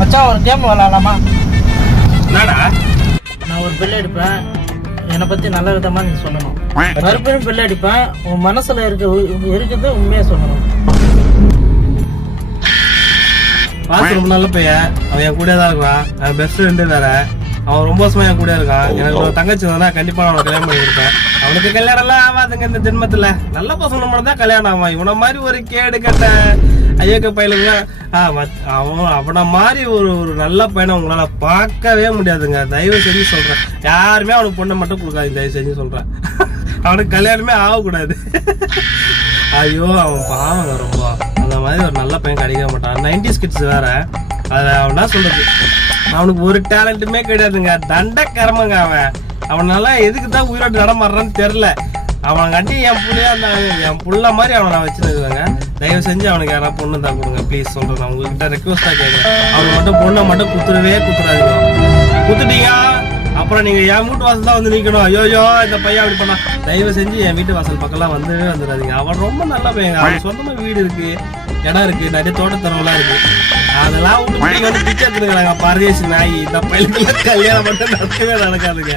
மச்சான் ஒரு கேம் விளாடலாமா? என்னடா? நான் ஒரு பெல் அடிப்பேன், என்னை பத்தி நல்ல விதமா நீ சொல்லணும். மறுபடியும் பெல் அடிப்பேன், உன் மனசுல இருக்குது உண்மையா சொல்லணும். வாசு ரொம்ப நல்ல பையன், அவன் என் கூட தான் இருக்கான். அவன் பெஸ்ட் ஃப்ரெண்டு வேற. அவன் ரொம்ப வருஷமா என் கூட இருக்கான். எனக்கு ஒரு தங்கச்சி இருந்தா கண்டிப்பா அவனை கல்யாணம் பண்ணி கொடுப்பேன். அவனுக்கு கல்யாணம் எல்லாம் ஆகாதுங்க இந்த ஜென்மத்துல. நல்ல பசங்க மட்டும் தான் கல்யாணம் ஆவான். இவனை மாதிரி ஒரு கேடு கட்ட ஐயக்க பையலுங்க அவனை மாதிரி ஒரு நல்ல பையனை உங்களால பார்க்கவே முடியாதுங்க. தயவு செஞ்சு சொல்றேன், யாருமே அவனுக்கு பொண்ணை மட்டும் கொடுக்காது. தயவு செஞ்சு சொல்றேன், அவனுக்கு கல்யாணமே ஆகக்கூடாது. ஐயோ அவன் பாவங்க ரொம்ப. அந்த மாதிரி ஒரு நல்ல பையன் கிடைக்க மாட்டான். 90s கிட்ஸ் வேற. அதை அவனா சொல்றது, அவனுக்கு ஒரு டேலண்ட்டுமே கிடையாதுங்க. தண்ட கரமங்க அவன். அவனால எதுக்கு தான் உயிரோட்டு நடமாடுறான்னு தெரியல. அவன் கட்டி என் புள்ளையா என் புள்ள மாதிரி அவனை நான் வச்சிருக்காங்க. தயவு செஞ்சு அவனுக்கு யாராவது பொண்ணு தான் கொடுங்க ப்ளீஸ் சொல்றேன். நான் உங்ககிட்ட ரெக்வஸ்டா கேட்குறேன். அவனுக்கு மட்டும் பொண்ணை மட்டும் குத்துறாதீங்க. குத்துட்டீங்க அப்புறம் நீங்க என் வீட்டு வாசல் தான் வந்து நிக்கணும். ஐயோ இந்த பையன் அப்படி பண்ணா. தயவு செஞ்சு என் வீட்டு வாசல் பக்கம்லாம் வந்துடாதீங்க. அவன் ரொம்ப நல்ல பையன். அவன் சொந்தமா வீடு இருக்கு, இடம் இருக்கு, நிறைய தோட்டத்தரவுலாம் இருக்கு. அதெல்லாம் விட்டு வந்து பிச்சை எடுத்துருக்காங்க. பரதேசி நாய். இந்த பையனுக்கு கல்யாணம் மட்டும் நடக்கவே நடக்காதுங்க.